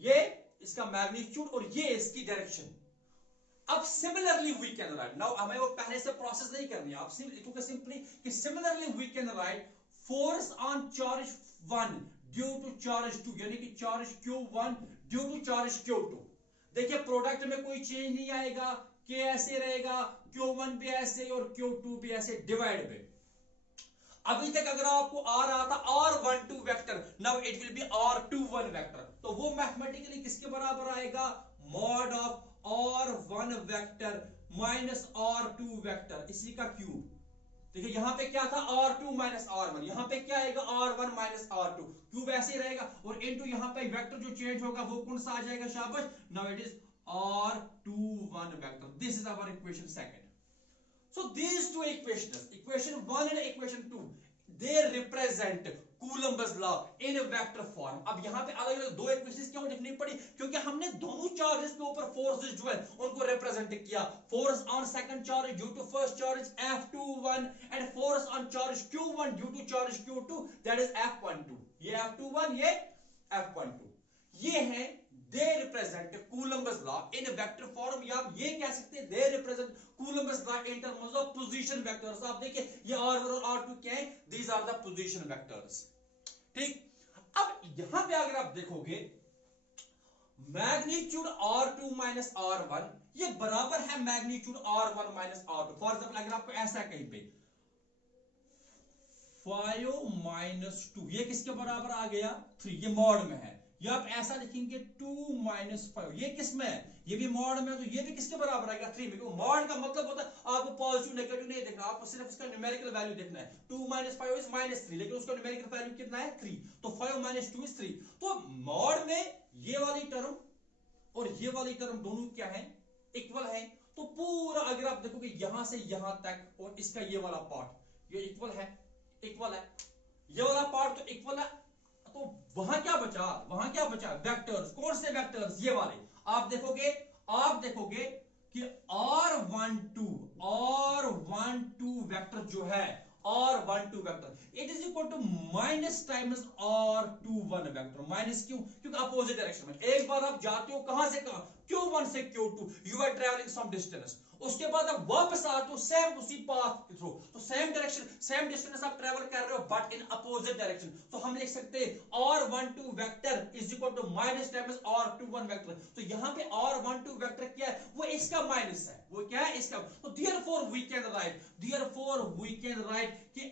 ये इसका मैग्नीट्यूड और ये इसकी डायरेक्शन। अब similarly we can write, now हमें वो पहले से प्रोसेस नहीं करनी है, आप लिखोगे सिंपली कि similarly we can write force on charge 1 due to charge 2, यानी कि charge Q1 due to charge Q2। देखिए प्रोडक्ट में कोई चेंज नहीं आएगा, K ऐसे रहेगा, Q1 भी ऐसे और Q2 भी ऐसे, डिवाइड में। अभी तक अगर आपको आ रहा था R12 vector, now it will B R21 vector, तो वो मैथमेटिकली किसके बराबर आएगा, mod of R1 vector minus R2 vector, इसी का क्यूब। देखिए यहां पे क्या था R2 माइनस R1, यहां पे क्या आएगा R1 माइनस R2, क्यूब ऐसे ही रहेगा, और इनटू यहां पे वेक्टर जो चेंज होगा वो कौन सा आ जाएगा, शाबाश, now it is R21 vector. This is our equation second. So these two equations, equation 1 and equation 2, they represent Coulomb's law in vector form. अब यहाँ पे अलग अलग दो इक्वेशंस क्यों लिखनी पड़ी? क्योंकि हमने दोनों चार्जेस के ऊपर फोर्सेस जो है उनको रिप्रेजेंट किया. Force on second charge due to first charge F21 and force on charge Q1 due to charge Q2 that is F12. ये F21, ये F12. ये है they represent Coulomb's law in vector form, या आप ये कह सकते हैं they represent Coulomb's law in terms of position vectors. आप देखिए ये R1 और R2 क्या है? These are the position vectors. ठीक. अब यहां पे अगर आप देखोगे मैग्नीट्यूड R2 माइनस R1 ये बराबर है magnitude R1 minus R2. For example अगर आपको ऐसा कहीं पे 5 माइनस 2 ये किसके बराबर आ गया? 3. ये मॉड में है. या आप ऐसा लिखेंगे 2 माइनस 5 ये किस में है? ये भी मॉड में, तो ये भी किसके बराबर आएगा? 3 में. क्योंकि मॉड का मतलब होता है आपको पॉजिटिव नेगेटिव नहीं देखना, आपको सिर्फ इसका न्यूमेरिकल वैल्यू देखना है. 2 माइनस 5 इज माइनस 3, लेकिन उसका न्यूमेरिकल वैल्यू कितना है? 3. तो 5 माइनस 2 इज 3. तो मॉड में ये वाली टर्म और ये वाली टर्म दोनों क्या है? इक्वल है. तो पूरा अगर आप देखोगे यहां से यहां तक और इसका ये वाला पार्ट ये इक्वल है, इक्वल है. ये वाला पार्ट तो इक्वल है. तो वहां क्या बचा? वहां क्या बचा? वेक्टर्स. कौन से वेक्टर्स? ये वाले. आप देखोगे कि R12 वेक्टर जो है R12 vector it is equal to minus times R21 vector. Minus क्यों? क्योंकि अपोजिट डायरेक्शन में. एक बार आप जाते हो कहां से कहां? Q1 से Q2, you are travelling some distance. उसके बाद आप वापस आते हो सेम उसी पाथ के थ्रू, तो सेम डायरेक्शन सेम डिस्टेंस आप ट्रेवल कर रहे हो बट इन अपोजिट डायरेक्शन. तो हम लिख सकते हैं R12 vector is equal to minus times R21 vector. तो यहां पे R12 वेक्टर क्या है? वो इसका माइनस है. वो क्या है? इसका. तो देयरफॉर वी कैन राइट कि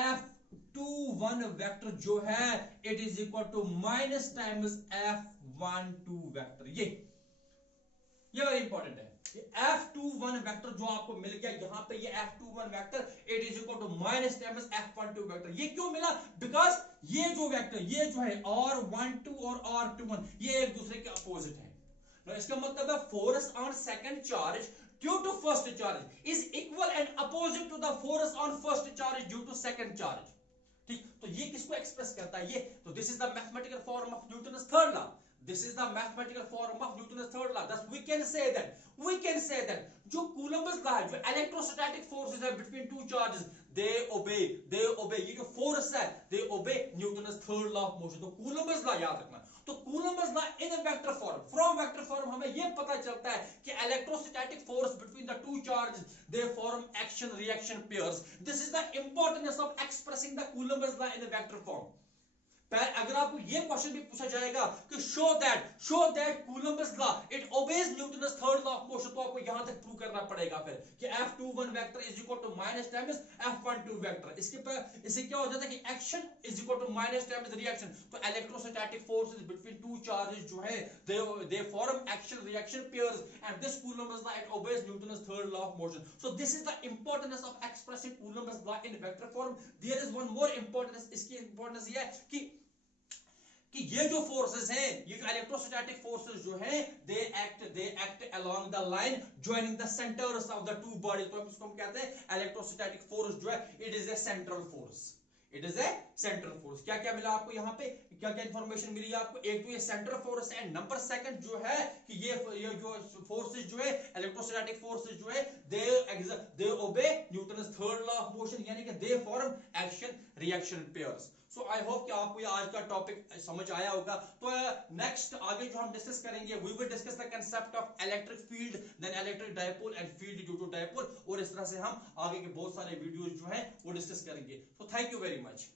F21 वेक्टर जो है it is equal to minus times F12 vector. ये वेरी इंपॉर्टेंट है. ये F21 वेक्टर जो आपको मिल गया यहां पे, ये F21 vector it is equal to minus times F12 vector. ये क्यों मिला? बिकॉज ये जो वेक्टर ये जो है R12 और R21 ये एक दूसरे के अपोजिट है. इसका मतलब है force on second charge due to first charge is equal and opposite to the force on first charge due to second charge. ठीक. तो ये किसको एक्सप्रेस करता है? ये. तो this is the mathematical form of Newton's third law. This is the mathematical form of Newton's third law. Thus we can say that जो Coulomb's law है, जो electrostatic forces है between two charges, they obey. ये जो force है, they obey Newton's third law of motion. तो Coulomb's law याद रखना. तो Coulomb's law in a vector form, from vector form हमें ये पता चलता है कि electrostatic force between the two charges, they form action reaction pairs. This is the importance of expressing the Coulomb's law in a vector form. अगर आपको ये question भी पूछा जाएगा कि show that Coulomb's law it obeys Newton's third law of motion, तो आपको यहां तक प्रूव करना पड़ेगा फिर कि F21 vector is equal to minus times F12 vector. इससे क्या हो जाता है कि action is equal to minus times reaction. तो electrostatic forces between two charges जो है they form action reaction pairs and this Coulomb's law it obeys Newton's third law of motion. So this is the importance of expressing Coulomb's law in vector form. There is one more importance. इसकी importance ये है कि ये जो forces हैं, ये जो electrostatic forces जो हैं, they act along the line joining the centres of the two bodies. तो इसको हम कहते हैं इलेक्ट्रोस्टैटिक फोर्स जो है it is a central force. क्या क्या मिला आपको यहाँ पे? क्या क्या इंफॉर्मेशन मिली आपको? एक तो ये सेंट्रल फोर्स है. नंबर सेकंड जो है कि ये जो फोर्सेस जो है इलेक्ट्रोस्टैटिक फोर्सेस जो है they obey Newton's third law of motion, यानी कि they form action reaction pairs. So I hope कि आपको ये आज का टॉपिक समझ आया होगा. तो नेक्स्ट आगे जो हम डिस्कस करेंगे, we will discuss the concept of electric field, then electric dipole and field due to dipole, और इस तरह से हम आगे के बहुत सारे वीडियोस जो हैं वो डिस्कस करेंगे. So thank you very much.